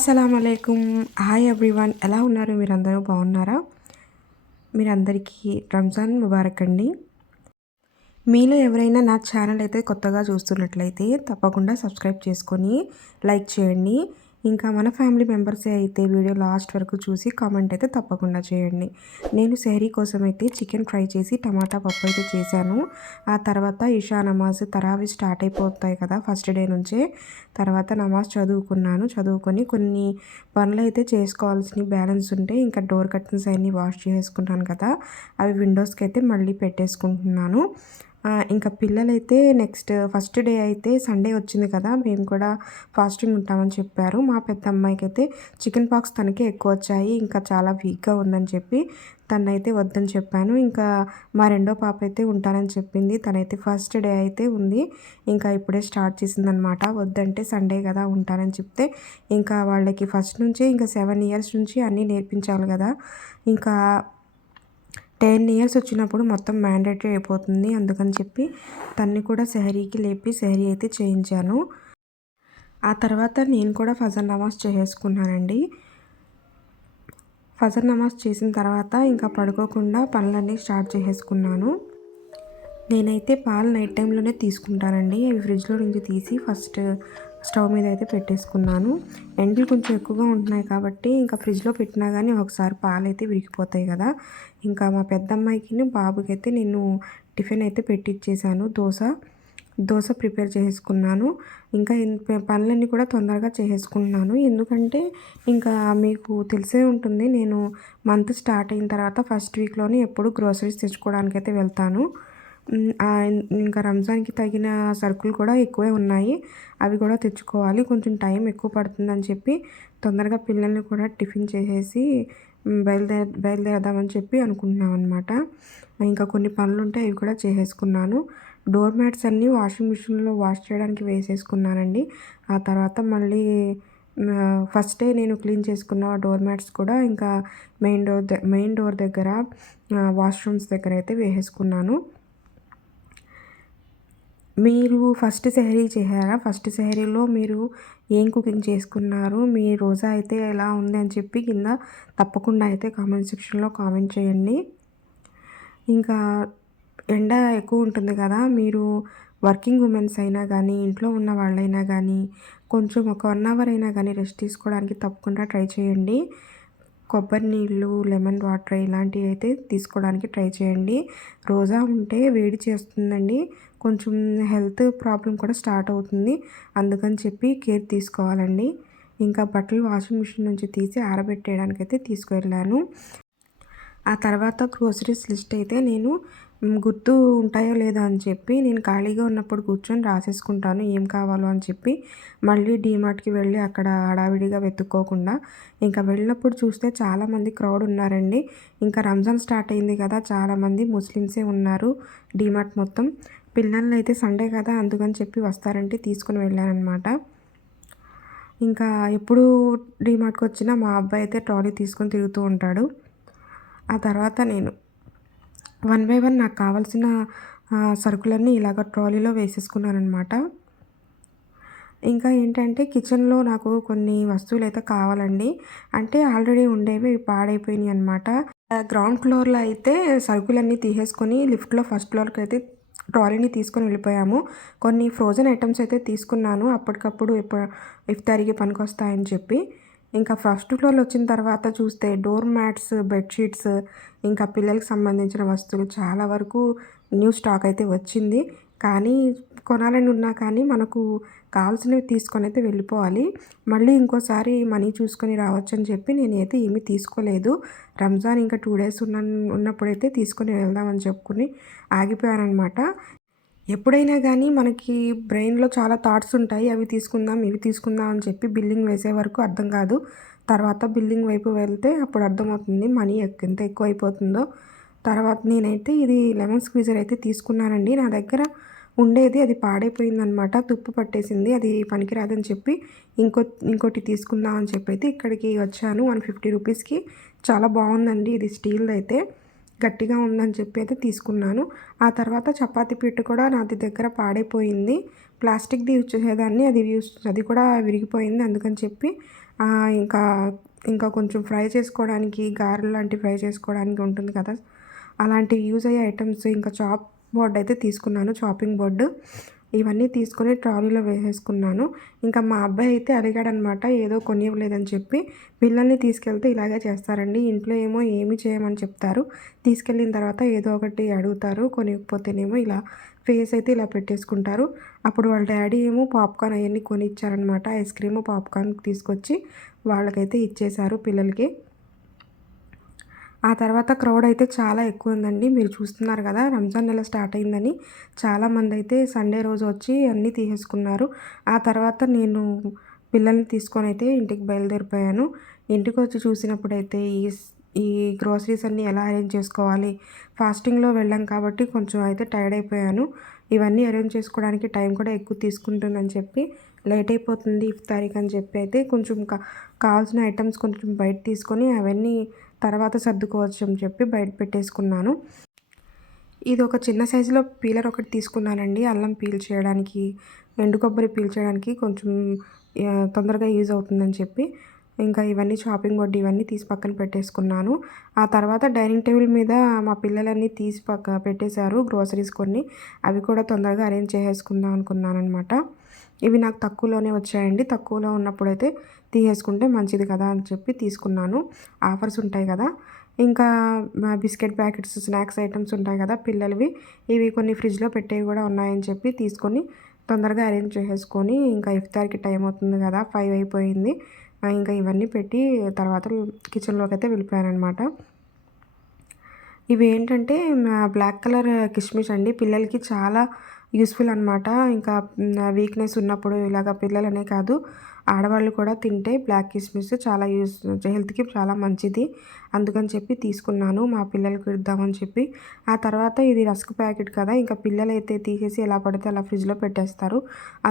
అస్సలాముఅలైకుం. Hi everyone, ఎలా ఉన్నారు? మీరందరూ బాగున్నారా? మీరందరికీ రంజాన్ ముబారక్ అండి. మీలో ఎవరైనా నా ఛానల్ అయితే కొత్తగా చూస్తున్నట్లయితే తప్పకుండా సబ్స్క్రైబ్ చేసుకొని లైక్ చేయండి. ఇంకా మన ఫ్యామిలీ మెంబర్సే అయితే వీడియో లాస్ట్ వరకు చూసి కామెంట్ అయితే తప్పకుండా చేయండి. నేను సెహరీ కోసం అయితే చికెన్ ఫ్రై చేసి టమాటా పప్పు అయితే చేశాను. ఆ తర్వాత ఇషా నమాజ్ తరావి స్టార్ట్ అయిపోతాయి కదా ఫస్ట్ డే నుంచే. తర్వాత నమాజ్ చదువుకొని కొన్ని పనులు అయితే చేసుకోవాల్సినవి బ్యాలెన్స్ ఉంటే ఇంకా డోర్ కర్టన్స్ అన్నీ వాష్ చేసుకున్నాను కదా, అవి విండోస్కి అయితే మళ్ళీ పెట్టేసుకుంటున్నాను. ఇంకా పిల్లలైతే నెక్స్ట్ ఫస్ట్ డే అయితే సండే వచ్చింది కదా, మేము కూడా ఫాస్టింగ్ ఉంటామని చెప్పారు. మా పెద్ద అమ్మాయికి అయితే చికెన్ పాక్స్ తనకే ఎక్కువ వచ్చాయి, ఇంకా చాలా వీక్గా ఉందని చెప్పి తనైతే వద్దని చెప్పాను. ఇంకా మా రెండో పాప అయితే ఉంటానని చెప్పింది. తనైతే ఫస్ట్ డే అయితే ఉంది, ఇంకా ఇప్పుడే స్టార్ట్ చేసిందనమాట. వద్దంటే సండే కదా ఉంటానని చెప్తే ఇంకా వాళ్ళకి ఫస్ట్ నుంచి ఇంకా 7 ఇయర్స్ నుంచి అన్నీ నేర్పించాలి కదా, ఇంకా 10 ఇయర్స్ వచ్చినప్పుడు మొత్తం మ్యాండేటరీ అయిపోతుంది. అందుకని చెప్పి తన్ని కూడా సెహరీకి లేపి సెహరీ అయితే చేయించాను. ఆ తర్వాత నేను కూడా ఫజర్ నమాజ్ చేసేసుకున్నానండి. ఫజర్ నమాజ్ చేసిన తర్వాత ఇంకా పడుకోకుండా పనులన్నీ స్టార్ట్ చేసేసుకున్నాను. నేనైతే పాలు నైట్ టైంలోనే తీసుకుంటానండి. అవి ఫ్రిడ్జ్లో నుంచి తీసి ఫస్ట్ స్టవ్ మీద అయితే పెట్టేసుకున్నాను. ఎండలు కొంచెం ఎక్కువగా ఉంటున్నాయి కాబట్టి ఇంకా ఫ్రిడ్జ్లో పెట్టినా కానీ ఒకసారి పాలు అయితే విరిగిపోతాయి కదా. ఇంకా మా పెద్దమ్మాయికి బాబుకి అయితే నేను టిఫిన్ అయితే పెట్టిచ్చేసాను. దోశ ప్రిపేర్ చేసుకున్నాను. ఇంకా పనులన్నీ కూడా తొందరగా చేసేసుకుంటున్నాను. ఎందుకంటే ఇంకా మీకు తెలిసే ఉంటుంది, నేను మంత్ స్టార్ట్ అయిన తర్వాత ఫస్ట్ వీక్లోనే ఎప్పుడు గ్రోసరీస్ తెచ్చుకోవడానికి అయితే వెళ్తాను. ఇంకా రంజాన్కి తగిన సరుకులు కూడా ఎక్కువే ఉన్నాయి, అవి కూడా తెచ్చుకోవాలి. కొంచెం టైం ఎక్కువ పడుతుందని చెప్పి తొందరగా పిల్లల్ని కూడా టిఫిన్ చేసేసి బయలుదేరదామని చెప్పి అనుకుంటున్నాం అనమాట. ఇంకా కొన్ని పనులు ఉంటే అవి కూడా చేసేసుకున్నాను. డోర్ మ్యాట్స్ అన్నీ వాషింగ్ మిషన్లో వాష్ చేయడానికి వేసేసుకున్నానండి. ఆ తర్వాత మళ్ళీ ఫస్ట్ డే నేను క్లీన్ చేసుకున్న డోర్ మ్యాట్స్ కూడా ఇంకా మెయిన్ డోర్ దగ్గర వాష్రూమ్స్ దగ్గర అయితే వేసేసుకున్నాను. మీరు ఫస్ట్ సెహరీ చేశారా? ఫస్ట్ సెహరీలో మీరు ఏం కుకింగ్ చేసుకున్నారు? మీ రోజా అయితే ఎలా ఉంది అని చెప్పి కింద తప్పకుండా అయితే కామెంట్ సెక్షన్లో కామెంట్ చేయండి. ఇంకా ఎండ ఎక్కువ ఉంటుంది కదా, మీరు వర్కింగ్ ఉమెన్స్ అయినా కానీ ఇంట్లో ఉన్న వాళ్ళైనా కానీ కొంచెం ఒక 1 అవర్ అయినా కానీ రెస్ట్ తీసుకోవడానికి తప్పకుండా ట్రై చేయండి. కొబ్బరి నీళ్ళు, లెమన్ వాటర్ ఇలాంటివి అయితే తీసుకోవడానికి ట్రై చేయండి. రోజా ఉంటే వేడి చేస్తుందండి, కొంచెం హెల్త్ ప్రాబ్లం కూడా స్టార్ట్ అవుతుంది. అందుకని చెప్పి కేర్ తీసుకోవాలండి. ఇంకా బట్టలు వాషింగ్ మిషన్ నుంచి తీసి ఆరబెట్టేయడానికి అయితే తీసుకువెళ్ళాను. ఆ తర్వాత గ్రోసరీస్ లిస్ట్ అయితే నేను గుర్తు ఉంటాయో లేదో అని చెప్పి నేను ఖాళీగా ఉన్నప్పుడు కూర్చొని రాసేసుకుంటాను ఏం కావాలో అని చెప్పి. మళ్ళీ డీమార్ట్కి వెళ్ళి అక్కడ హడావిడిగా వెతుక్కోకుండా ఇంకా వెళ్ళినప్పుడు చూస్తే చాలామంది క్రౌడ్ ఉన్నారండి. ఇంకా రంజాన్ స్టార్ట్ అయింది కదా, చాలామంది ముస్లిమ్సే ఉన్నారు డీమార్ట్ మొత్తం. పిల్లల్ని అయితే సండే కదా అందుకని చెప్పి వస్తారంటే తీసుకుని వెళ్ళానమాట. ఇంకా ఎప్పుడు డీమార్ట్కి వచ్చినా మా అబ్బాయి అయితే ట్రాలీ తీసుకొని తిరుగుతూ ఉంటాడు. ఆ తర్వాత నేను 1 బై 1 నాకు కావాల్సిన సరుకులన్నీ ఇలాగ ట్రాలీలో వేసేసుకున్నానమాట. ఇంకా ఏంటంటే కిచెన్లో నాకు కొన్ని వస్తువులు అయితే కావాలండి. అంటే ఆల్రెడీ ఉండేవి పాడైపోయినాయి అనమాట. గ్రౌండ్ ఫ్లోర్లో అయితే సరుకులన్నీ తీసేసుకొని లిఫ్ట్లో ఫస్ట్ ఫ్లోర్కి అయితే ట్రాలీని తీసుకొని వెళ్ళిపోయాము. కొన్ని ఫ్రోజన్ ఐటమ్స్ అయితే తీసుకున్నాను అప్పటికప్పుడు ఇఫ్తారీకి పనికొస్తాయని చెప్పి. ఇంకా ఫస్ట్ ఫ్లోర్లో వచ్చిన తర్వాత చూస్తే డోర్ మ్యాట్స్, బెడ్షీట్స్, ఇంకా పిల్లలకి సంబంధించిన వస్తువులు చాలా వరకు న్యూ స్టాక్ అయితే వచ్చింది. కానీ కొనాలని ఉన్నా కానీ మనకు కావాల్సినవి తీసుకొని అయితే వెళ్ళిపోవాలి. మళ్ళీ ఇంకోసారి మనీ చూసుకొని రావచ్చు అని చెప్పి నేనైతే ఏమీ తీసుకోలేదు. రంజాన్ ఇంకా 2 డేస్ ఉన్నప్పుడైతే తీసుకొని వెళ్దామని చెప్పుకుని ఆగిపోయానమాట. ఎప్పుడైనా కానీ మనకి బ్రెయిన్లో చాలా థాట్స్ ఉంటాయి, అవి తీసుకుందాం ఇవి తీసుకుందాం అని చెప్పి బిల్లింగ్ వేసే వరకు అర్థం కాదు. తర్వాత బిల్లింగ్ వైపు వెళ్తే అప్పుడు అర్థమవుతుంది మనీ ఎంత ఎక్కువ అయిపోతుందో. తర్వాత నేనైతే ఇది లెమన్ స్క్వీజర్ అయితే తీసుకున్నానండి. నా దగ్గర ఉండేది అది పాడైపోయిందనమాట, తుప్పు పట్టేసింది, అది పనికిరాదని చెప్పి ఇంకోటి తీసుకుందాం అని చెప్పి అయితే ఇక్కడికి వచ్చాను. 150 రూపీస్కి చాలా బాగుందండి. ఇది స్టీల్ అయితే గట్టిగా ఉందని చెప్పి అయితే తీసుకున్నాను. ఆ తర్వాత చపాతీ పీట కూడా నాది దగ్గర పాడైపోయింది, ప్లాస్టిక్ది యూజ్ చేసేదాన్ని, అది కూడా విరిగిపోయింది. అందుకని చెప్పి ఇంకా ఇంకా కొంచెం ఫ్రై చేసుకోవడానికి గారెలు లాంటివి ఫ్రై చేసుకోవడానికి ఉంటుంది కదా, అలాంటివి యూజ్ అయ్యే ఐటమ్స్ ఇంకా చాప్ బోర్డ్ అయితే తీసుకున్నాను, చాపింగ్ బోర్డు. ఇవన్నీ తీసుకొని ట్రాలీలో వేసేసుకున్నాను. ఇంకా మా అబ్బాయి అయితే అడిగాడనమాట, ఏదో కొనివ్వలేదని చెప్పి. పిల్లల్ని తీసుకెళ్తే ఇలాగే చేస్తారండి. ఇంట్లో ఏమో ఏమి చేయమని చెప్తారు, తీసుకెళ్ళిన తర్వాత ఏదో ఒకటి అడుగుతారు. కొనివ్వకపోతేనేమో ఇలా ఫేస్ అయితే ఇలా పెట్టేసుకుంటారు. అప్పుడు వాళ్ళ డాడీ ఏమో పాప్కార్న్ అవన్నీ కొనిచ్చారనమాట. ఐస్ క్రీము, పాప్కార్న్ తీసుకొచ్చి వాళ్ళకైతే ఇచ్చేశారు పిల్లలకి. ఆ తర్వాత క్రౌడ్ అయితే చాలా ఎక్కువ ఉందండి. మీరు చూస్తున్నారు కదా, రంజాన్ నెల స్టార్ట్ అయిందని చాలామంది అయితే సండే రోజు వచ్చి అన్నీ తీసేసుకున్నారు. ఆ తర్వాత నేను పిల్లల్ని తీసుకొని అయితే ఇంటికి బయలుదేరిపోయాను. ఇంటికి వచ్చి చూసినప్పుడైతే ఈ గ్రోసరీస్ అన్నీ ఎలా అరేంజ్ చేసుకోవాలి, ఫాస్టింగ్లో వెళ్ళాం కాబట్టి కొంచెం అయితే టైర్డ్ అయిపోయాను. ఇవన్నీ అరేంజ్ చేసుకోవడానికి టైం కూడా ఎక్కువ తీసుకుంటుందని చెప్పి లేట్ అయిపోతుంది ఇఫ్తారీకి అని చెప్పి అయితే కొంచెం కావాల్సిన ఐటమ్స్ కొంచెం బయట తీసుకొని అవన్నీ తర్వాత సర్దుకోవచ్చు అని చెప్పి బయట పెట్టేసుకున్నాను. ఇది ఒక చిన్న సైజులో పీలర్ ఒకటి తీసుకున్నానండి, అల్లం పీల్ చేయడానికి, ఎండు కొబ్బరి పీల్ చేయడానికి కొంచెం తొందరగా యూజ్ అవుతుందని చెప్పి. ఇంకా ఇవన్నీ చాపింగ్ బోర్డు ఇవన్నీ తీసి పక్కన పెట్టేసుకున్నాను. ఆ తర్వాత డైనింగ్ టేబుల్ మీద మా పిల్లలన్నీ తీసి పెట్టేశారు గ్రోసరీస్ కొన్ని, అవి కూడా తొందరగా అరేంజ్ చేసేసుకుందాం అనుకున్నానమాట. ఇవి నాకు తక్కువలోనే వచ్చాయండి. తక్కువలో ఉన్నప్పుడైతే తీసేసుకుంటే మంచిది కదా అని చెప్పి తీసుకున్నాను. ఆఫర్స్ ఉంటాయి కదా. ఇంకా బిస్కెట్ ప్యాకెట్స్, స్నాక్స్ ఐటమ్స్ ఉంటాయి కదా పిల్లలవి, ఇవి కొన్ని ఫ్రిడ్జ్లో పెట్టేవి కూడా ఉన్నాయని చెప్పి తీసుకొని తొందరగా అరేంజ్ చేసేసుకొని ఇంకా ఇఫ్తార్కి టైం అవుతుంది కదా, 5 అయిపోయింది. ఇంకా ఇవన్నీ పెట్టి తర్వాత కిచెన్లోకి అయితే వెళ్ళిపోయానమాట. ఇవి ఏంటంటే బ్లాక్ కలర్ కిస్మిస్ అండి, పిల్లలకి చాలా యూస్ఫుల్ అనమాట. ఇంకా వీక్నెస్ ఉన్నప్పుడు ఇలాగ పిల్లలనే కాదు ఆడవాళ్ళు కూడా తింటే బ్లాక్ కిస్మిస్ చాలా హెల్త్కి చాలా మంచిది. అందుకని చెప్పి తీసుకున్నాను మా పిల్లలకి ఇద్దామని చెప్పి. ఆ తర్వాత ఇది రస్క్ ప్యాకెట్ కదా, ఇంకా పిల్లలు అయితే తీసేసి ఎలా పడితే అలా ఫ్రిడ్జ్లో పెట్టేస్తారు.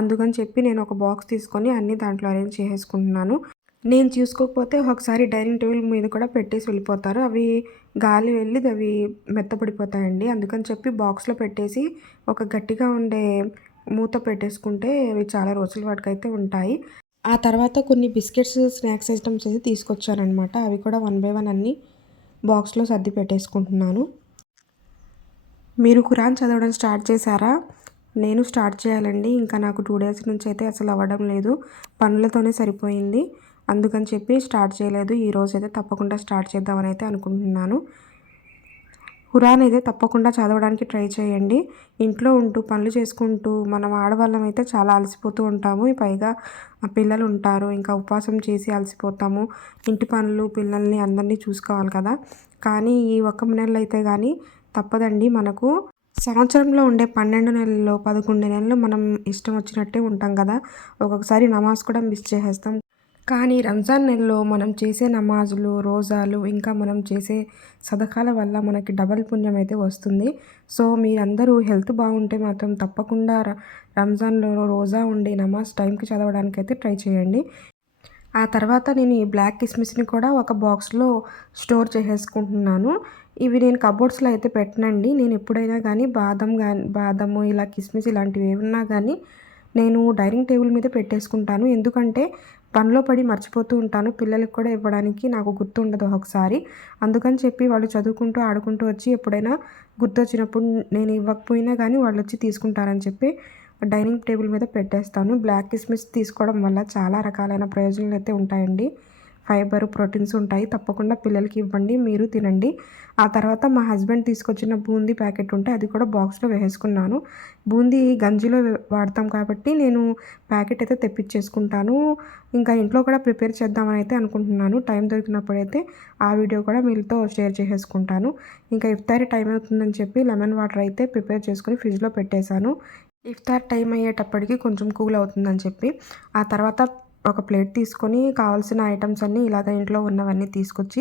అందుకని చెప్పి నేను ఒక బాక్స్ తీసుకొని అన్నీ దాంట్లో అరేంజ్ చేసేసుకుంటున్నాను. నేను చూసుకోకపోతే ఒకసారి డైనింగ్ టేబుల్ మీద కూడా పెట్టేసి వెళ్ళిపోతారు. అవి గాలి వెళ్ళి అవి మెత్తపడిపోతాయండి. అందుకని చెప్పి బాక్స్లో పెట్టేసి ఒక గట్టిగా ఉండే మూత పెట్టేసుకుంటే అవి చాలా రోజుల వాటికైతే ఉంటాయి. ఆ తర్వాత కొన్ని బిస్కెట్స్, స్నాక్స్ ఐటమ్స్ అయితే తీసుకొచ్చానమాట. అవి కూడా 1 బై 1 అన్నీ బాక్స్లో సర్ది పెట్టేసుకుంటున్నాను. మీరు ఖురాన్ చదవడం స్టార్ట్ చేశారా? నేను స్టార్ట్ చేయాలండి. ఇంకా నాకు 2 డేస్ నుంచి అయితే అసలు అవ్వడం లేదు, పనులతోనే సరిపోయింది. అందుకని చెప్పి స్టార్ట్ చేయలేదు. ఈరోజు అయితే తప్పకుండా స్టార్ట్ చేద్దామని అయితే అనుకుంటున్నాను. ఖురాన్ అయితే తప్పకుండా చదవడానికి ట్రై చేయండి. ఇంట్లో ఉంటూ పనులు చేసుకుంటూ మనం ఆడవాళ్ళం అయితే చాలా అలసిపోతూ ఉంటాము. పైగా పిల్లలు ఉంటారు, ఇంకా ఉపవాసం చేసి అలసిపోతాము. ఇంటి పనులు, పిల్లల్ని అందరినీ చూసుకోవాలి కదా. కానీ ఈ ఒక్క నెలలో అయితే కానీ తప్పదండి మనకు. సంవత్సరంలో ఉండే 12 నెలల్లో 11 నెలలు మనం ఇష్టం వచ్చినట్టే ఉంటాం కదా. ఒక్కొక్కసారి నమాజ్ కూడా మిస్ చేసేస్తాం. కానీ రంజాన్ నెలలో మనం చేసే నమాజులు, రోజాలు, ఇంకా మనం చేసే సదకాల వల్ల మనకి డబల్ పుణ్యం అయితే వస్తుంది. సో మీరందరూ హెల్త్ బాగుంటే మాత్రం తప్పకుండా రంజాన్లో రోజా ఉండి నమాజ్ టైంకి చదవడానికైతే ట్రై చేయండి. ఆ తర్వాత నేను ఈ బ్లాక్ కిస్మిస్ని కూడా ఒక బాక్స్లో స్టోర్ చేసేసుకుంటున్నాను. ఇవి నేను కబోర్డ్స్లో అయితే పెట్టనండి. నేను ఎప్పుడైనా కానీ బాదము ఇలా కిస్మిస్ ఇలాంటివి ఏమన్నా కానీ నేను డైనింగ్ టేబుల్ మీద పెట్టేసుకుంటాను. ఎందుకంటే పనిలో పడి మర్చిపోతూ ఉంటాను. పిల్లలకి కూడా ఇవ్వడానికి నాకు గుర్తుండదు ఒకసారి. అందుకని చెప్పి వాళ్ళు చదువుకుంటూ ఆడుకుంటూ వచ్చి ఎప్పుడైనా గుర్తొచ్చినప్పుడు నేను ఇవ్వకపోయినా కానీ వాళ్ళు వచ్చి తీసుకుంటారని చెప్పి డైనింగ్ టేబుల్ మీద పెట్టేస్తాను. బ్లాక్ కిస్మిస్ తీసుకోవడం వల్ల చాలా రకాలైన ప్రయోజనాలు అయితే ఉంటాయండి. ఫైబర్, ప్రోటీన్స్ ఉంటాయి. తప్పకుండా పిల్లలకి ఇవ్వండి, మీరు తినండి. ఆ తర్వాత మా హస్బెండ్ తీసుకొచ్చిన బూందీ ప్యాకెట్ ఉంటే అది కూడా బాక్స్లో వేసుకున్నాను. బూందీ గంజిలో వాడతాం కాబట్టి నేను ప్యాకెట్ అయితే తెప్పించేసుకుంటాను. ఇంకా ఇంట్లో కూడా ప్రిపేర్ చేద్దామని అయితే అనుకుంటున్నాను. టైం దొరికినప్పుడైతే ఆ వీడియో కూడా మీతో షేర్ చేసేసుకుంటాను. ఇంకా ఇఫ్తారీ టైం అవుతుందని చెప్పి లెమన్ వాటర్ అయితే ప్రిపేర్ చేసుకుని ఫ్రిడ్జ్లో పెట్టేశాను. ఇఫ్తార్ టైం అయ్యేటప్పటికి కొంచెం కూల్ అవుతుందని చెప్పి. ఆ తర్వాత ఒక ప్లేట్ తీసుకొని కావాల్సిన ఐటమ్స్ అన్నీ ఇలాగ ఇంట్లో ఉన్నవన్నీ తీసుకొచ్చి,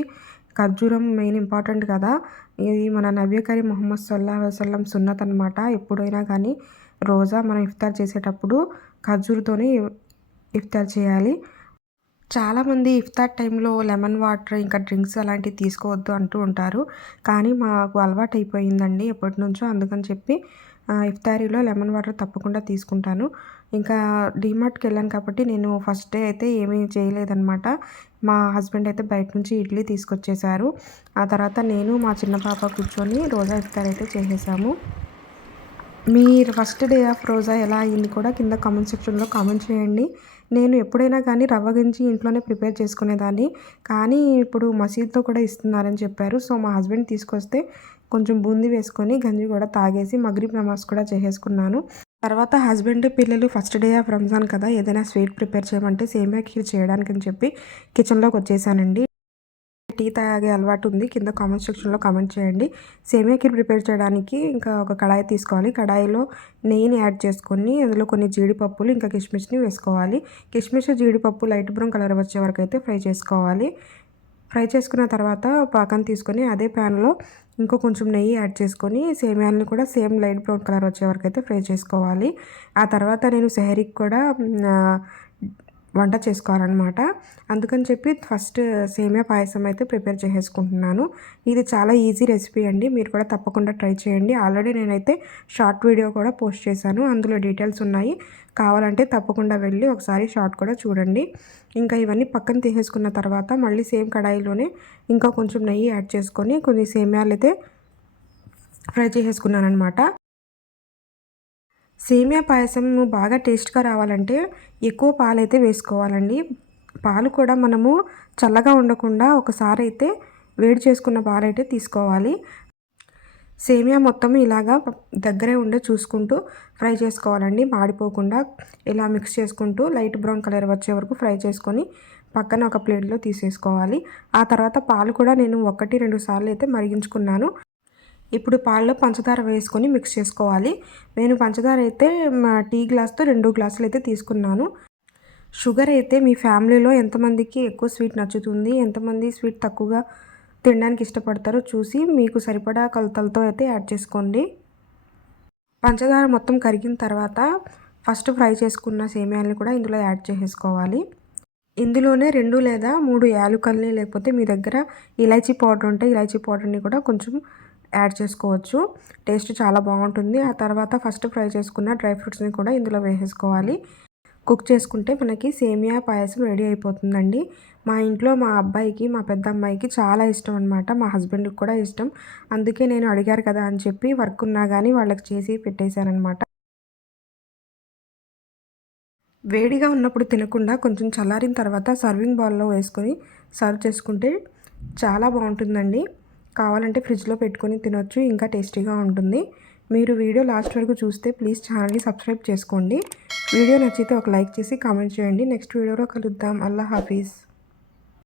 ఖర్జూరం మెయిన్ ఇంపార్టెంట్ కదా. ఇది మన నబీ కరీం ముహమ్మద్ సల్లల్లాహు అలైహి వసల్లం సున్నత్ అనమాట. ఎప్పుడైనా కానీ రోజా మనం ఇఫ్తార్ చేసేటప్పుడు ఖర్జూర్తోనే ఇఫ్తార్ చేయాలి. చాలామంది ఇఫ్తార్ టైంలో లెమన్ వాటర్ ఇంకా డ్రింక్స్ అలాంటివి తీసుకోవద్దు అంటూ ఉంటారు. కానీ మాకు అలవాటు అయిపోయిందండి ఎప్పటి నుంచో. అందుకని చెప్పి ఇఫ్తారీలో లెమన్ వాటర్ తప్పకుండా తీసుకుంటాను. ఇంకా డీమార్ట్కి వెళ్ళాను కాబట్టి నేను ఫస్ట్ డే అయితే ఏమీ చేయలేదన్నమాట. మా హస్బెండ్ అయితే బయట నుంచి ఇడ్లీ తీసుకొచ్చేసారు. ఆ తర్వాత నేను మా చిన్న పాప కూర్చొని రోజా ఇఫ్తార్ అయితే చేసేసాము. మీరు ఫస్ట్ డే ఆఫ్ రోజా ఎలా అయింది కూడా కింద కామెంట్ సెక్షన్లో కామెంట్ చేయండి. నేను ఎప్పుడైనా కానీ రవ్వ గంజి ఇంట్లోనే ప్రిపేర్ చేసుకునేదాన్ని. కానీ ఇప్పుడు మసీదులో కూడా ఇస్తున్నారని చెప్పారు. సో మా హస్బెండ్ తీసుకొస్తే కొంచెం బూందీ వేసుకొని గంజి కూడా తాగేసి మగ్రిబ్ నమాజ్ కూడా చేసేసుకున్నాను. తర్వాత హస్బెండ్ పిల్లలు ఫస్ట్ డే ఆఫ్ రంజాన్ కదా ఏదైనా స్వీట్ ప్రిపేర్ చేయమంటే సేమియా ఖీర్ చేయడానికని చెప్పి కిచెన్లోకి వచ్చేసానండి. టీ తాగే అలవాటు ఉంది. కింద కామెంట్ సెక్షన్లో కామెంట్ చేయండి. సేమియా ఖీర్ ప్రిపేర్ చేయడానికి ఇంకా ఒక కడాయి తీసుకోవాలి. కడాయిలో నెయ్యిని యాడ్ చేసుకొని అందులో కొన్ని జీడిపప్పులు ఇంకా కిస్మిస్ని వేసుకోవాలి. కిస్మిస్ జీడిపప్పు లైట్ బ్రౌన్ కలర్ వచ్చే వరకు అయితే ఫ్రై చేసుకోవాలి. ఫ్రై చేసుకున్న తర్వాత పాకం తీసుకొని అదే ప్యాన్లో ఇంకో కొంచెం నెయ్యి యాడ్ చేసుకొని సేమియాలను కూడా సేమ్ లైట్ బ్రౌన్ కలర్ వచ్చే వరకు అయితే ఫ్రై చేసుకోవాలి. ఆ తర్వాత నేను సెహరీకి కూడా వంట చేసుకోవాలన్నమాట. అందుకని చెప్పి ఫస్ట్ సేమియా పాయసం అయితే ప్రిపేర్ చేసేసుకుంటున్నాను. ఇది చాలా ఈజీ రెసిపీ అండి. మీరు కూడా తప్పకుండా ట్రై చేయండి. ఆల్రెడీ నేనైతే షార్ట్ వీడియో కూడా పోస్ట్ చేశాను. అందులో డీటెయిల్స్ ఉన్నాయి. కావాలంటే తప్పకుండా వెళ్ళి ఒకసారి షార్ట్ కూడా చూడండి. ఇంకా ఇవన్నీ పక్కన తీసేసుకున్న తర్వాత మళ్ళీ సేమ్ కడాయిలోనే ఇంకా కొంచెం నెయ్యి యాడ్ చేసుకొని కొన్ని సేమియాలు అయితే ఫ్రై చేసేసుకున్నాను అనమాట. సేమియా పాయసం బాగా టేస్ట్గా రావాలంటే ఎక్కువ పాలైతే వేసుకోవాలండి. పాలు కూడా మనము చల్లగా ఉండకుండా ఒకసారి అయితే వేడి చేసుకున్న పాలైతే తీసుకోవాలి. సేమియా మొత్తం ఇలాగా దగ్గరే ఉండే చూసుకుంటూ ఫ్రై చేసుకోవాలండి. మాడిపోకుండా ఇలా మిక్స్ చేసుకుంటూ లైట్ బ్రౌన్ కలర్ వచ్చే వరకు ఫ్రై చేసుకొని పక్కన ఒక ప్లేట్లో తీసేసుకోవాలి. ఆ తర్వాత పాలు కూడా నేను 1-2 సార్లు అయితే మరిగించుకున్నాను. ఇప్పుడు పాలలో పంచదార వేసుకొని మిక్స్ చేసుకోవాలి. నేను పంచదార అయితే టీ గ్లాస్తో 2 గ్లాసులు అయితే తీసుకున్నాను. షుగర్ అయితే మీ ఫ్యామిలీలో ఎంతమందికి ఎక్కువ స్వీట్ నచ్చుతుంది, ఎంతమంది స్వీట్ తక్కువగా తినడానికి ఇష్టపడతారో చూసి మీకు సరిపడా కొలతలతో అయితే యాడ్ చేసుకోండి. పంచదార మొత్తం కరిగిన తర్వాత ఫస్ట్ ఫ్రై చేసుకున్న సేమియాలను కూడా ఇందులో యాడ్ చేసేసుకోవాలి. ఇందులోనే 2 లేదా 3 యాలకుల్ని లేకపోతే మీ దగ్గర ఇలాచీ పౌడర్ ఉంటే ఇలాచీ పౌడర్ని కూడా కొంచెం యాడ్ చేసుకోవచ్చు. టేస్ట్ చాలా బాగుంటుంది. ఆ తర్వాత ఫస్ట్ ఫ్రై చేసుకున్న డ్రై ఫ్రూట్స్ని కూడా ఇందులో వేసేసుకోవాలి. కుక్ చేసుకుంటే మనకి సేమియా పాయసం రెడీ అయిపోతుందండి. మా ఇంట్లో మా అబ్బాయికి మా పెద్ద అమ్మాయికి చాలా ఇష్టం అనమాట. మా హస్బెండ్కి కూడా ఇష్టం. అందుకే నేను అడిగారు కదా అని చెప్పి వర్క్ ఉన్నా కానీ వాళ్ళకి చేసి పెట్టేశానమాట. వేడిగా ఉన్నప్పుడు తినకుండా కొంచెం చల్లారిన తర్వాత సర్వింగ్ బౌల్లో వేసుకొని సర్వ్ చేసుకుంటే చాలా బాగుంటుందండి. కావాలంటే ఫ్రిడ్జ్లో పెట్టుకొని తినొచ్చు. ఇంకా టేస్టీగా ఉంటుంది. మీరు వీడియో లాస్ట్ వరకు చూస్తే ప్లీజ్ ఛానల్ని సబ్స్క్రైబ్ చేసుకోండి. వీడియో నచ్చితే ఒక లైక్ చేసి కామెంట్ చేయండి. నెక్స్ట్ వీడియోలో కలుద్దాం. అల్లా హాఫీజ్.